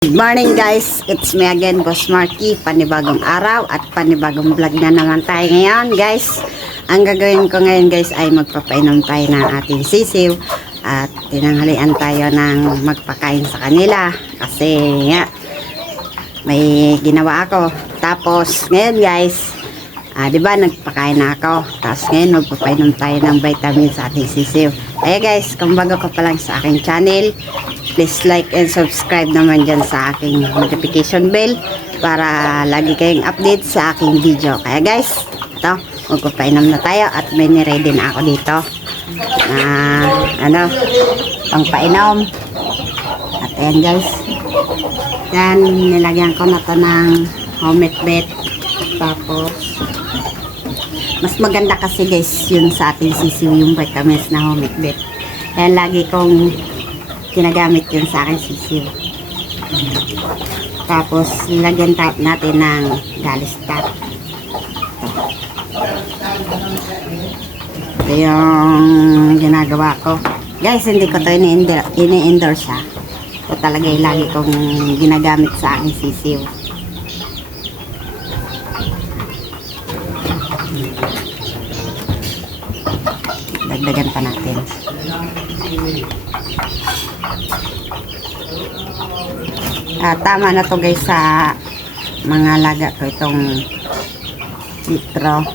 Good morning guys, it's me again, Boss Marky. Panibagong araw at panibagong vlog na naman tayo ngayon guys. Ang gagawin ko ngayon guys ay magpapainom tayo ng ating sisiw at tinanghalian tayo ng magpakain sa kanila kasi nga may ginawa ako. Tapos ngayon guys, diba nagpakain na ako, tapos ngayon magpapainom tayo ng vitamin sa ating sisiw. Kaya guys, kung bago ka pa lang sa aking channel, please like and subscribe naman dyan sa aking notification bell para lagi kayong update sa aking video. Kaya guys, ito, magpapainom na tayo at may niready na ako dito pangpainom. At ayan guys, yan, nilagyan ko na to ng homemade bet. Tapos mas maganda kasi guys yun sa ating sisiw, yung vitamins na homemade bet. Kaya lagi kong ginagamit yun sa akin sisiw. Tapos lagyan natin ng galistat. Ito yung ginagawa ko guys, hindi ko to ini-endorse siya. Ito talaga yung lagi kong ginagamit sa aking sisiw. Dagdagan pa natin. Tama na to guys sa mga laga ko itong litro.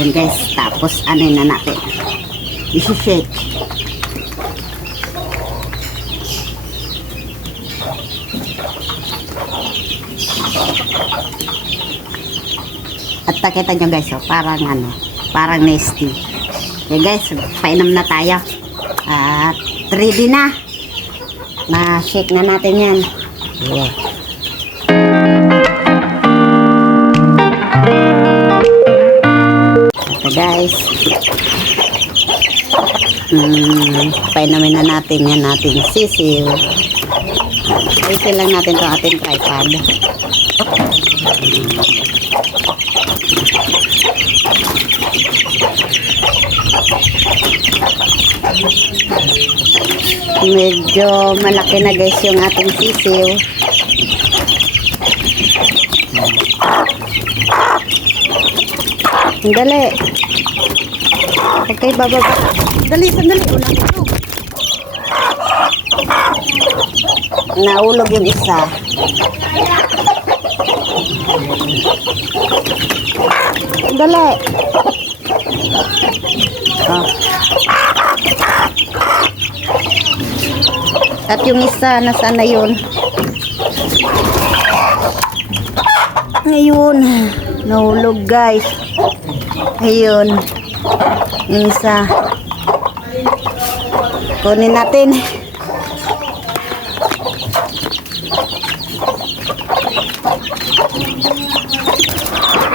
Ayan guys, tapos ano na natin, i-shake. At nakita nyo guys, parang nasty. Okay guys, painom na tayo at ready na shake na natin yan. Yeah. Guys, painamin na natin yan ating sisiw. Ayusin lang natin itong ating tripod. Medyo malaki na guys yung ating sisiw. Dali. Okay, bababa. Dali, sandali. Naulog yung isa. Dali. Oh. At yung isa, nasaan na yun? Ngayon, nahulog guys. Ayun, yung isa. Kunin natin.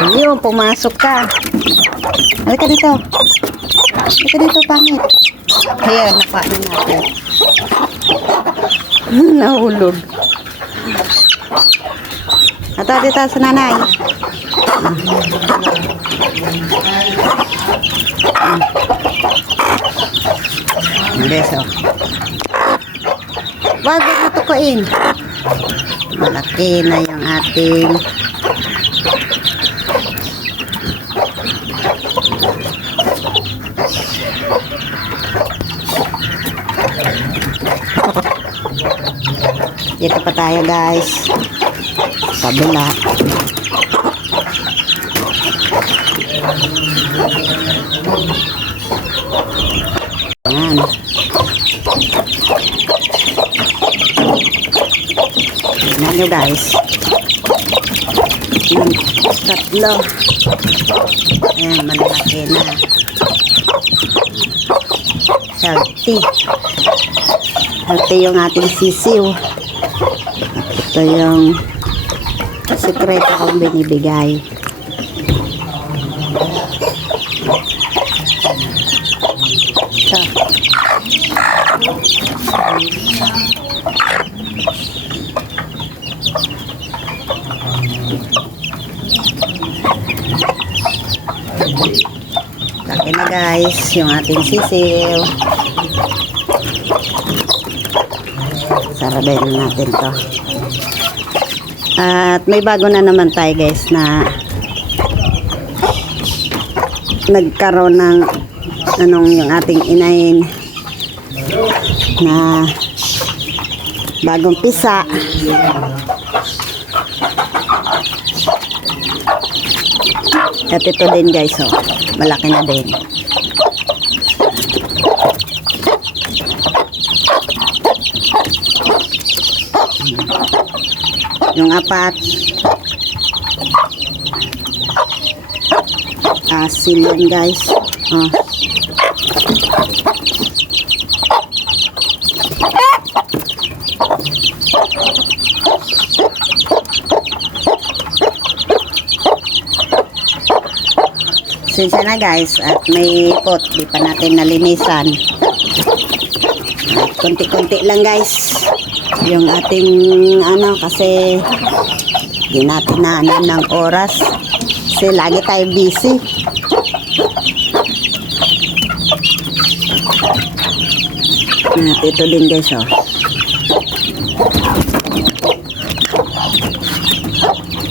Ayun, pumasok ka. Halika dito. Halika dito, pangit. Ayan, napaano natin. Nahulog. Ito, dito sa nanay. Beso. Wag mo tukuin. Malaki na yung ating dito pa tayo guys. Kabila. Ayan. Tignan nyo guys. Tatlo. Ayan, malaki na. Healthy. Healthy yung ating sisiw. Ito yung sikreto kong binibigay. Laki na guys yung ating sisiw. Saradayin natin to. At may bago na naman tayo guys na nagkaroon ng yung ating inahin na bagong pisa. At ito din guys, oh, malaki na din. Yung apat, asin yan guys. Oh. Sensya na guys, at may pot, di pa natin nalinisan. At konti-konti lang guys yung ating kasi di natin na ng oras kasi lagi tayo busy. At ito din guys, oh.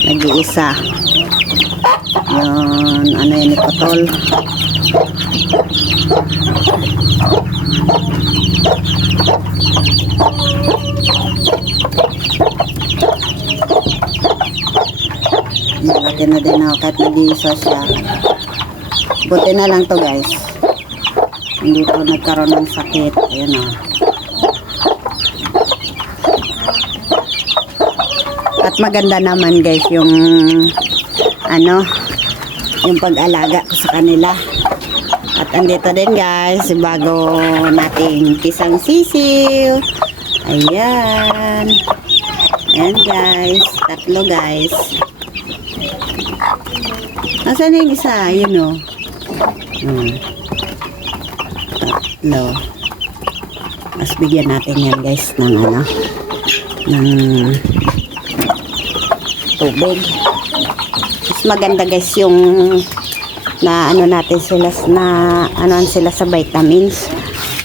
Nag-iisa yun, yan, ipotol. Malaki na din ako kahit nag-iisa siya. Buti na lang to guys, hindi po nagkaroon ng sakit. Ayan, oh. At maganda naman guys yung yung pag-alaga ko sa kanila. At andito din guys bago nating pisang sisiw. Ayan. Ayan guys, tatlo guys. Nasaan yung isa? Yun, oh. Tatlo. Mas bigyan natin yan guys ng ng tubig. Mas maganda guys yung na natin sila na sila sa vitamins.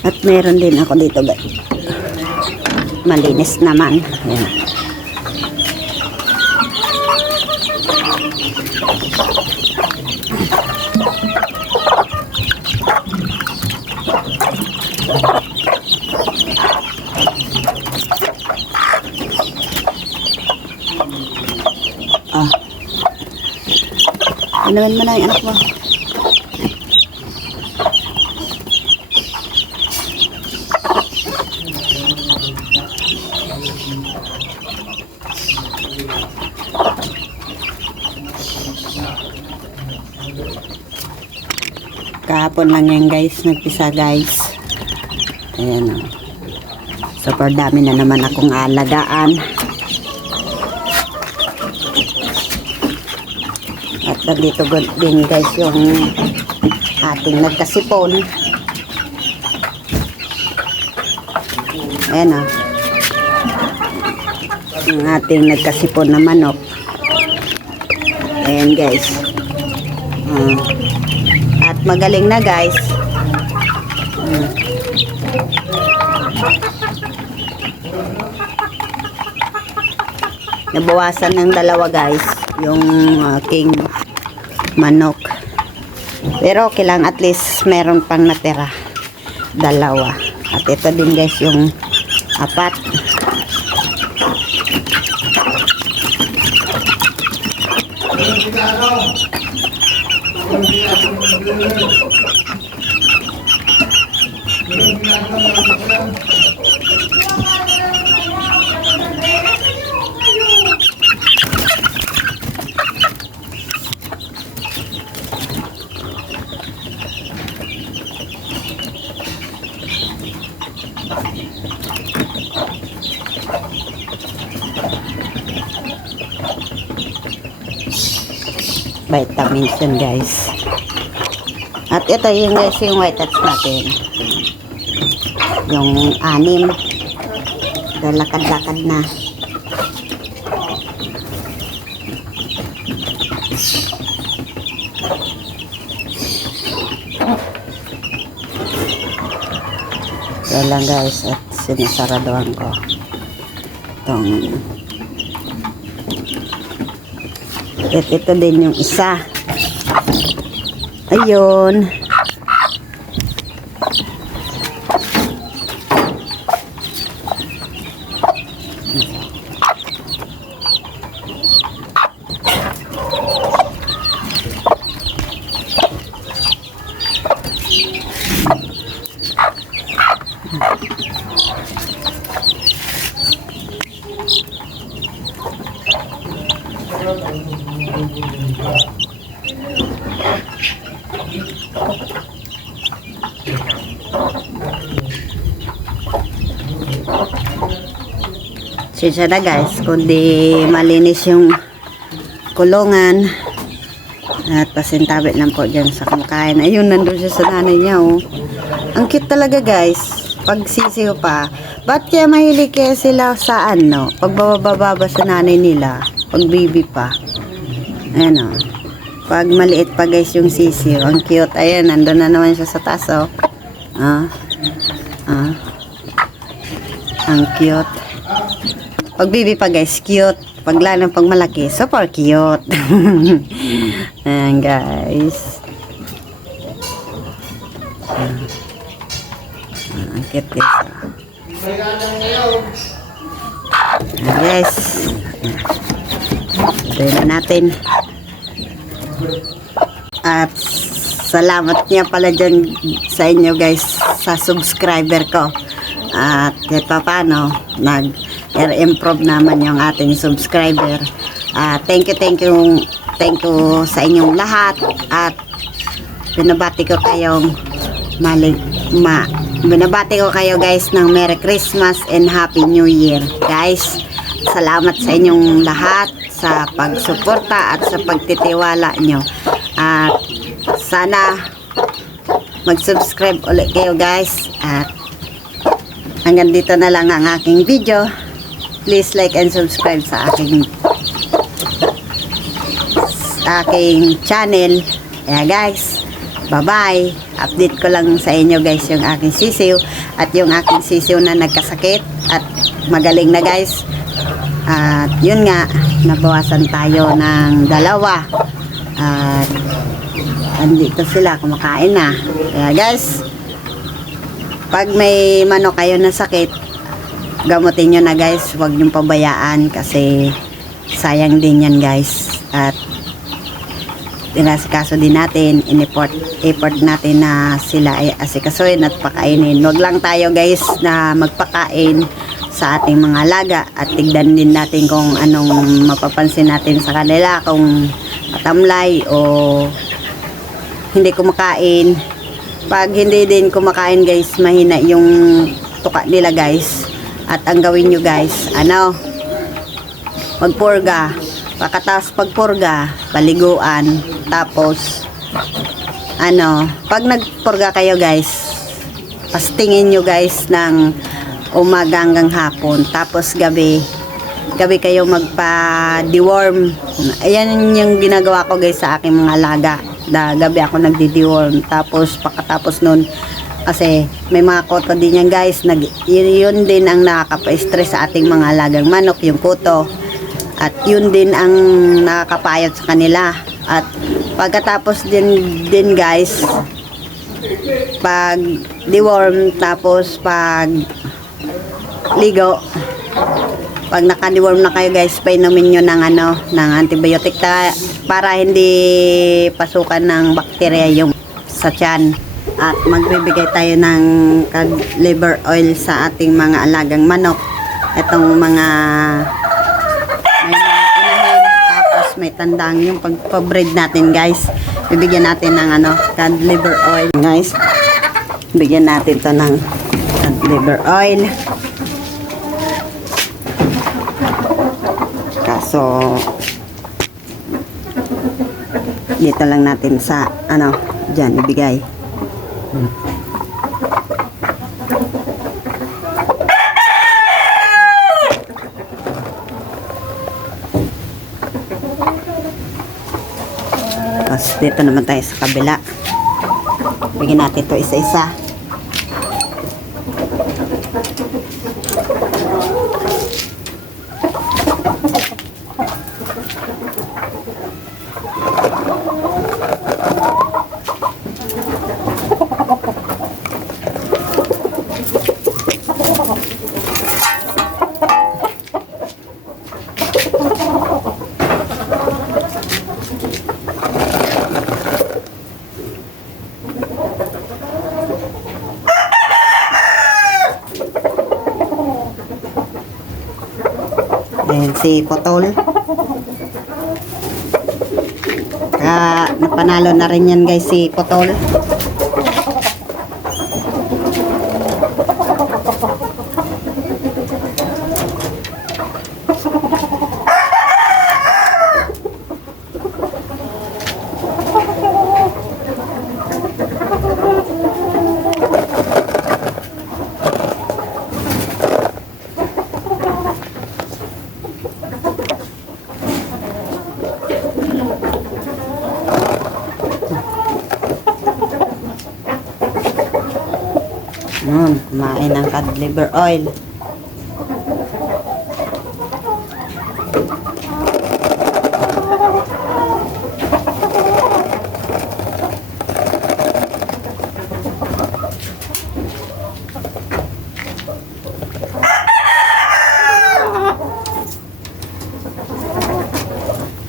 At meron din ako dito guys. Malinis naman. Ayan. Naman mo na yung anak mo. Kahapon lang yan guys, nagpisa guys. Ayan, oh. Super dami na naman akong alagaan. At dito din guys yung ating nagkasipon. Ayan, oh. Yung ating nagkasipon na manok. Ayan guys. At magaling na guys. Nabawasan ng dalawa guys yung aking manok. Pero okay lang, at least meron pang natira. Dalawa. At ito din guys yung apat. Vitamins yun guys. At ito yung guys yung white nuts natin. Yung 6. Lakad-lakad na. Yan lang guys, at sinasaraduhan ko itong ito din yung isa. Ayun. Sensya na guys, kundi malinis yung kulungan at pasintabit lang po dyan sa kumakain. Ayun, nandun siya sa nanay niya, oh. Ang cute talaga guys, pag sisiw pa. Ba't kaya mahilig kaya sila sa ano, pag bababa sa nanay nila, pag baby pa. Ayan, oh. Pag maliit pa guys yung sisiw, ang cute. Ayan, nandun na naman siya sa taas, oh. Ang cute. Pag baby pa guys, cute. Pag lalo pag malaki, super cute. Ayan guys. Ang cute guys. Ayan guys. Ito na natin. At salamat niya pala dyan sa inyo guys, sa subscriber ko. At kahit pa paano, nag-improve naman yung ating subscriber. Thank you sa inyong lahat. At binabati ko kayong binabati ko kayo guys ng Merry Christmas and Happy New Year. Guys, salamat sa inyong lahat sa pagsuporta at sa pagtitiwala nyo. At sana mag-subscribe ulit kayo guys. At hanggang dito na lang ang aking video. Please like and subscribe sa aking channel. Yeah guys, bye bye. Update ko lang sa inyo guys yung aking sisiw at yung aking sisiw na nagkasakit at magaling na guys. At yun nga, nabawasan tayo ng 2 at andito sila, kumakain na. Kaya guys, pag may manok kayo na sakit, gamutin nyo na guys, huwag nyo pabayaan kasi sayang din yan guys. At inasikaso din natin, effort natin na sila ay asikasuin at pakainin. Huwag lang tayo guys na magpakain sa ating mga alaga at tignan din natin kung anong mapapansin natin sa kanila, kung matamlay o hindi kumakain. Pag hindi din kumakain guys, mahina yung tuka nila guys. At ang gawin nyo guys, magpurga. Pagkatapos pagpurga, paliguan. Tapos pag nagpurga kayo guys, pastingin nyo guys ng umaga hanggang hapon. Tapos gabi kayo magpa-deworm. Ayan yung ginagawa ko guys sa aking mga alaga. Gabi ako nagdi-deworm. Tapos pagkatapos nun, kasi may mga koto din yan guys, yun din ang nakakapa-stress sa ating mga alagang manok, yung koto. At yun din ang nakakapayat sa kanila. At pagkatapos din guys, pag deworm, tapos pag ligo, pag naka-deworm na kayo guys, painumin nyo ng antibiotic para hindi pasukan ng bakterya yung sa tiyan. At magbibigay tayo ng liver oil sa ating mga alagang manok. Itong mga may mga inahin, tapos may tandang yung pagpabreed natin guys. Bibigyan natin ng cod liver oil guys. Bigyan natin to ng cod liver oil. Kaso dito lang natin sa dyan ibigay. Tapos dito naman tayo sa kabila. Bigyan natin ito isa-isa. Ayan si Potol. Napanalo na rin yan guys si Potol. Kumain ng cod liver oil.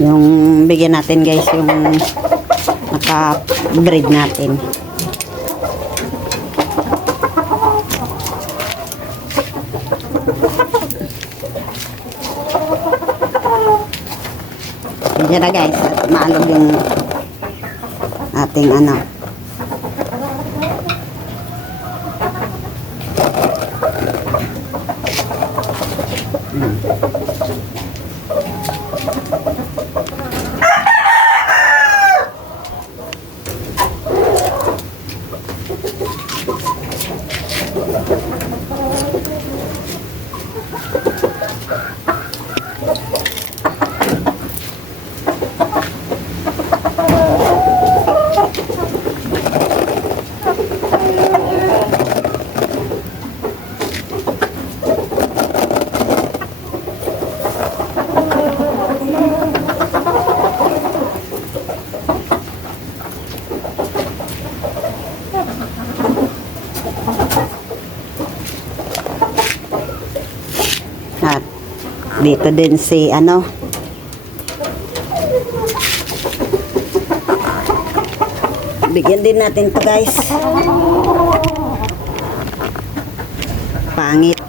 Yung bigyan natin guys yung naka-breed natin. Yan na guys, at maalog yung ating ano. At dito din si ano, bigyan din natin to guys. Pangit.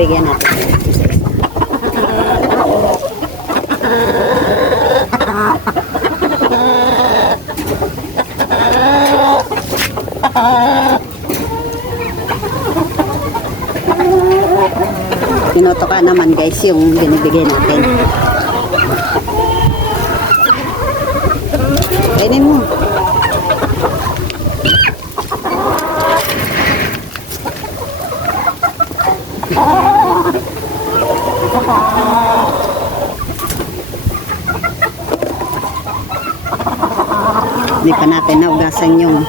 Bigyan natin. Tinotoka naman guys yung binibigay natin. Kainin mo. Hindi pa natin naugasan yung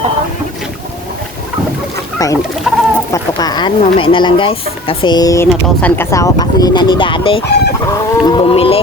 patukaan. Mamaya na lang guys. Kasi inutosan kasi ako kasi na ni Daddy bumili.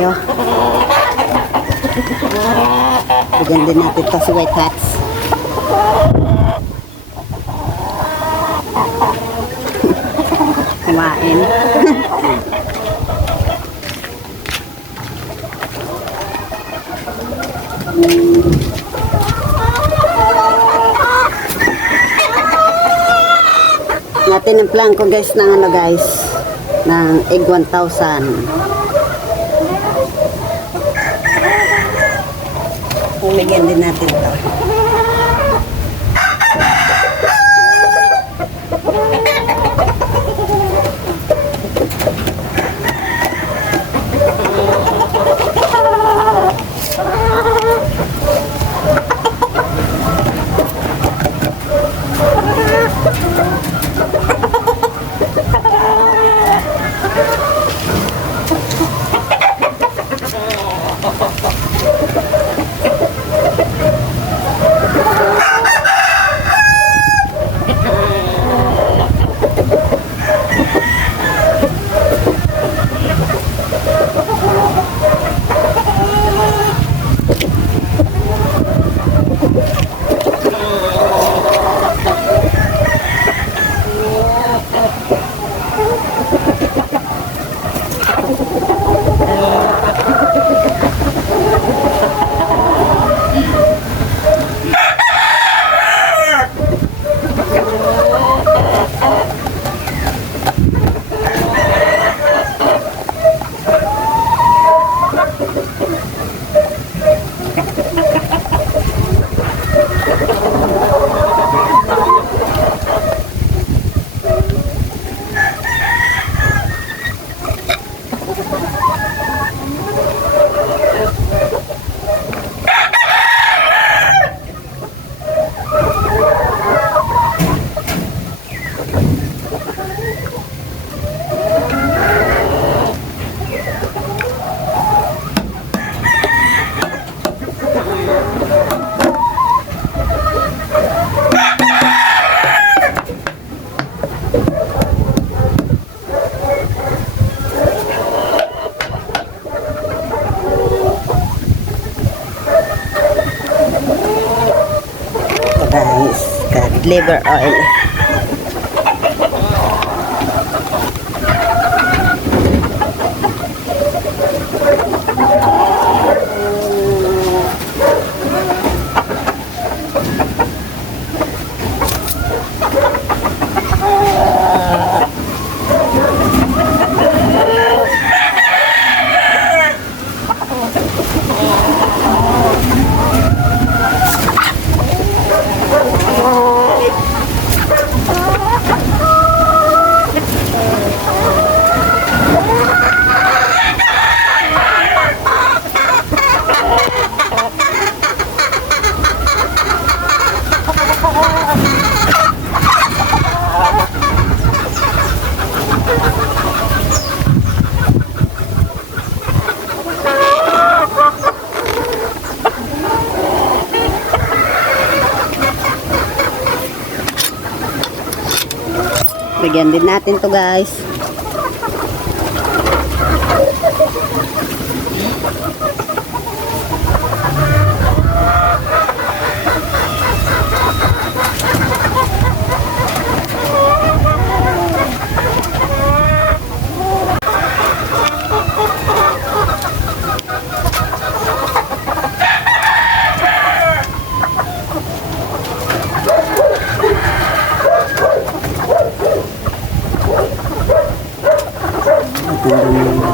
tayo. Bigyan din natin ito si White Hats. Kumain. Natin yung plan ko guys ng ano guys, ng egg 1,000. Bigyan din natin ito. Guys, got liver oil. Bigyan din natin to guys.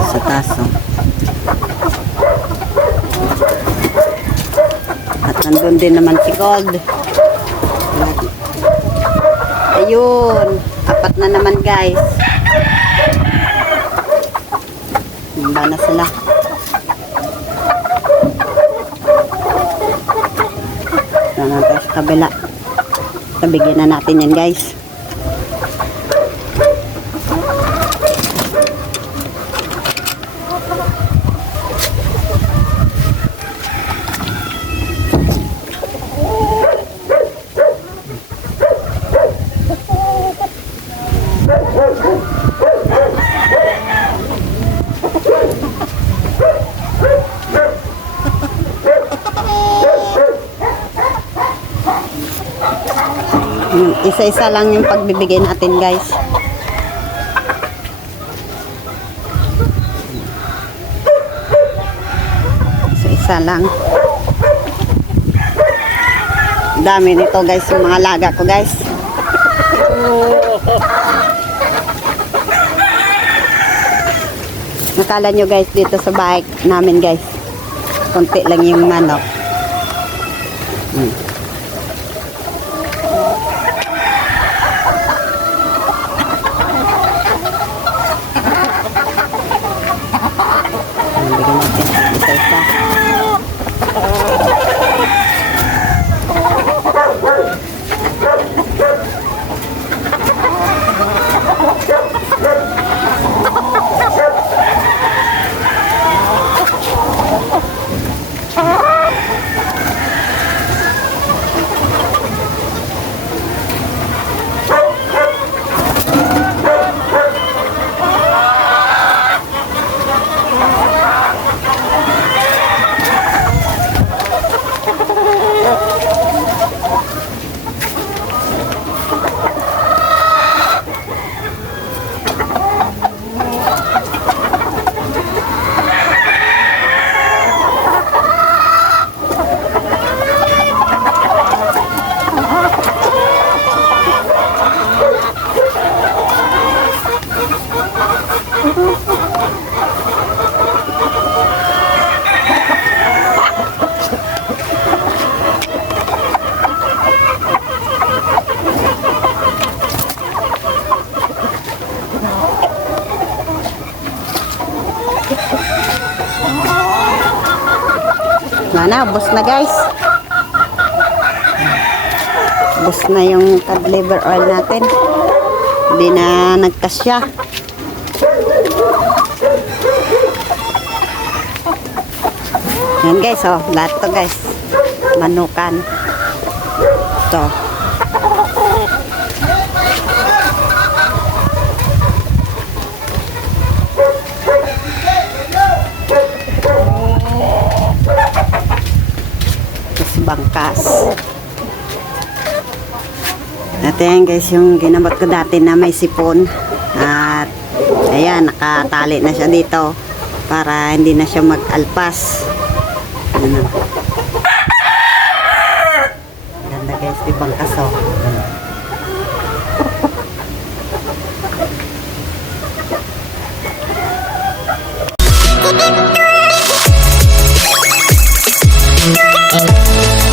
Sa taso. At nandun din naman si Gold. Ayun. Apat na naman guys. Himba na sila. Naman tayo sa kabila. Sabigyan na natin yan guys. Isa-isa lang yung pagbibigay natin, guys. Isa-isa lang. Dami nito, guys, yung mga laga ko, guys. Nakala nyo, guys, dito sa bahay namin, guys, konti lang yung manok. Bigyan natin isa-isa. Na, ubos na, guys. Ubos na yung cod liver oil natin. Hindi na nagkasya. Yan, guys, oh, lahat to, guys. Manukan. Ito. Bangkas. At yan, guys, yung ginamot ko dati na may sipon. At ayan, nakatali na siya dito para hindi na siya mag-alpas. Ano. Ganda, guys, yung bangkas, oh. Oh,